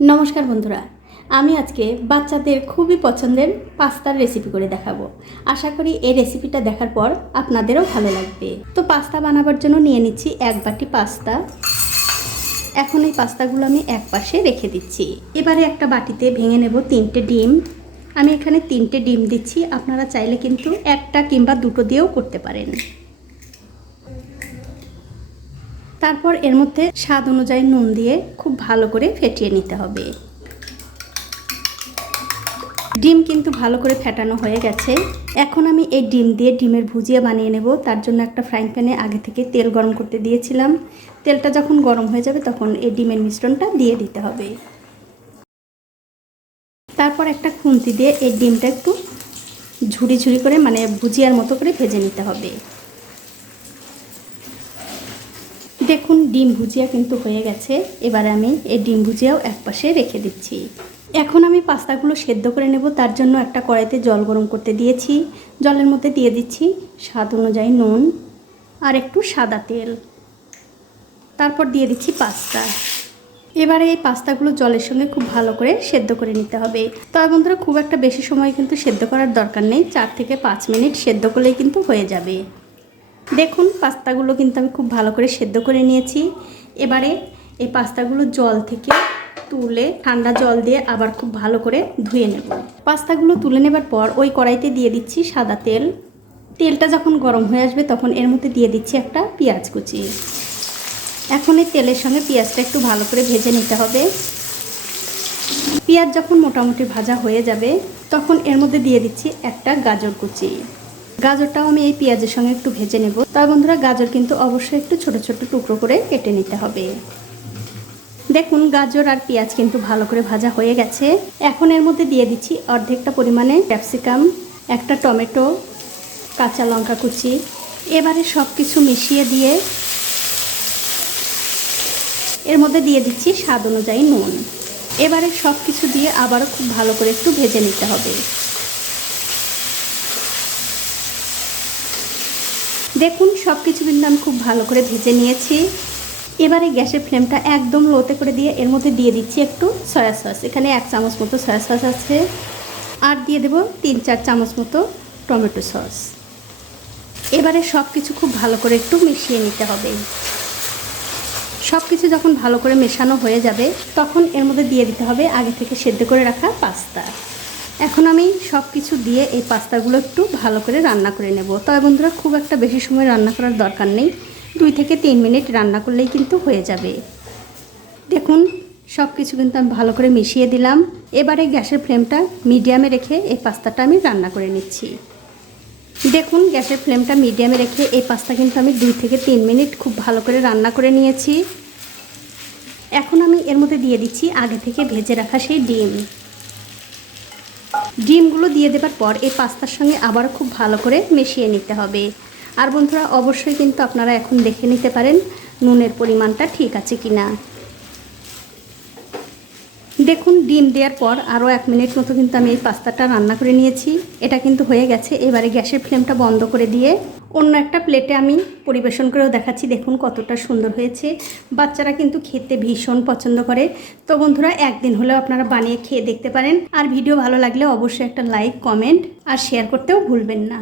নমস্কার বন্ধুরা, আমি আজকে বাচ্চাদের খুবই পছন্দের পাস্তার রেসিপি করে দেখাবো। আশা করি এই রেসিপিটা দেখার পর আপনাদেরও ভালো লাগবে। তো পাস্তা বানাবার জন্য নিয়ে নিচ্ছি এক বাটি পাস্তা। এখন এই পাস্তাগুলো আমি এক পাশে রেখে দিচ্ছি। এবারে একটা বাটিতে ভেঙে নেব তিনটে ডিম। আমি এখানে তিনটে ডিম দিচ্ছি, আপনারা চাইলে কিন্তু একটা কিংবা দুটো দিয়েও করতে পারেন। তারপর এর মধ্যে স্বাদ অনুযায়ী নুন দিয়ে খুব ভালো করে ফেটিয়ে নিতে হবে। ডিম কিন্তু ভালো করে ফেটানো হয়ে গেছে। এখন আমি এই ডিম দিয়ে ডিমের ভুজিয়া বানিয়ে নেব। তার জন্য একটা ফ্রাইং প্যানে আগে থেকে তেল গরম করতে দিয়েছিলাম। তেলটা যখন গরম হয়ে যাবে তখন এই ডিমের মিশ্রণটা দিয়ে দিতে হবে। তারপর একটা খুন্তি দিয়ে এই ডিমটা একটু ঝুড়ি ঝুড়ি করে মানে ভুজিয়ার মতো করে ভেজে নিতে হবে। দেখুন, ডিম ভুজিয়া কিন্তু হয়ে গেছে। এবারে আমি এই ডিম ভুজিয়াও একপাশে রেখে দিচ্ছি। এখন আমি পাস্তাগুলো সেদ্ধ করে নেব। তার জন্য একটা কড়াইতে জল গরম করতে দিয়েছি। জলের মধ্যে দিয়ে দিচ্ছি স্বাদ অনুযায়ী নুন আর একটু সাদা তেল। তারপর দিয়ে দিচ্ছি পাস্তা। এবারে এই পাস্তাগুলো জলের সঙ্গে খুব ভালো করে সেদ্ধ করে নিতে হবে। তবে বন্ধুরা, খুব একটা বেশি সময় কিন্তু সেদ্ধ করার দরকার নেই। চার থেকে পাঁচ মিনিট সেদ্ধ করলেই কিন্তু হয়ে যাবে। দেখুন, পাস্তাগুলো কিন্তু আমি খুব ভালো করে সেদ্ধ করে নিয়েছি। এবারে এই পাস্তাগুলো জল থেকে তুলে ঠান্ডা জল দিয়ে আবার খুব ভালো করে ধুয়ে নেব। পাস্তাগুলো তুলে নেবার পর ওই কড়াইতে দিয়ে দিচ্ছি সাদা তেল। তেলটা যখন গরম হয়ে আসবে তখন এর মধ্যে দিয়ে দিচ্ছি একটা পেঁয়াজ কুচি। এখন এই তেলের সঙ্গে পেঁয়াজটা একটু ভালো করে ভেজে নিতে হবে। পেঁয়াজ যখন মোটামুটি ভাজা হয়ে যাবে তখন এর মধ্যে দিয়ে দিচ্ছি একটা গাজর কুচি। গাজরটাও আমি এই পেঁয়াজের সঙ্গে একটু ভেজে নেব। তবে বন্ধুরা, গাজর কিন্তু অবশ্যই একটু ছোট ছোট টুকরো করে কেটে নিতে হবে। দেখুন, গাজর আর পেঁয়াজ কিন্তু ভালো করে ভাজা হয়ে গেছে। এখন এর মধ্যে দিয়ে দিচ্ছি অর্ধেকটা পরিমাণে ক্যাপসিকাম, একটা টমেটো, কাঁচা লঙ্কা কুচি। এবারে সব কিছু মিশিয়ে দিয়ে এর মধ্যে দিয়ে দিচ্ছি স্বাদ অনুযায়ী নুন। এবারে সব কিছু দিয়ে আবারও খুব ভালো করে একটু ভেজে নিতে হবে। দেখুন সব কিছু কিন্তু আমি খুব ভালো করে ভেজে নিয়েছি। এবারে গ্যাসের ফ্লেমটা একদম লোতে করে দিয়ে এর মধ্যে দিয়ে দিচ্ছি একটু সয়া সস। এখানে এক চামচ মতো সয়া সস আছে। আর দিয়ে দেব তিন চার চামচ মতো টমেটো সস। এবারে সব কিছু খুব ভালো করে একটু মিশিয়ে নিতে হবে। সব কিছু যখন ভালো করে মেশানো হয়ে যাবে, তখন এর মধ্যে দিয়ে দিতে হবে আগে থেকে সেদ্ধ করে রাখা পাস্তা। এখন আমি সব কিছু দিয়ে এই পাস্তাগুলো একটু ভালো করে রান্না করে নেব। তবে বন্ধুরা, খুব একটা বেশি সময় রান্না করার দরকার নেই। দুই থেকে তিন মিনিট রান্না করলেই কিন্তু হয়ে যাবে। দেখুন সব কিছু কিন্তু আমি ভালো করে মিশিয়ে দিলাম। এবারে গ্যাসের ফ্লেমটা মিডিয়ামে রেখে এই পাস্তাটা আমি রান্না করে নিচ্ছি। দেখুন, গ্যাসের ফ্লেমটা মিডিয়ামে রেখে এই পাস্তা কিন্তু আমি দুই থেকে তিন মিনিট খুব ভালো করে রান্না করে নিয়েছি। এখন আমি এর মধ্যে দিয়ে দিচ্ছি আগে থেকে ভেজে রাখা সেই ডিম। ডিমগুলো দিয়ে দেবার পর এই পাস্তার সঙ্গে আবার খুব ভালো করে মিশিয়ে নিতে হবে। আর বন্ধুরা, অবশ্যই কিন্তু আপনারা এখন দেখে নিতে পারেন নুনের পরিমাণটা ঠিক আছে কি না দেখুন, ডিম দেওয়ার পর আরও এক মিনিট মতো কিন্তু আমি এই পাস্তাটা রান্না করে নিয়েছি। এটা কিন্তু হয়ে গেছে। এবারে গ্যাসের ফ্লেমটা বন্ধ করে দিয়ে অন্য একটা প্লেটে আমি পরিবেশন করেও দেখাচ্ছি। দেখুন কতটা সুন্দর হয়েছে। বাচ্চারা কিন্তু খেতে ভীষণ পছন্দ করে। তো বন্ধুরা, একদিন হলেও আপনারা বানিয়ে খেয়ে দেখতে পারেন। আর ভিডিও ভালো লাগলে অবশ্যই একটা লাইক, কমেন্ট আর শেয়ার করতেও ভুলবেন না।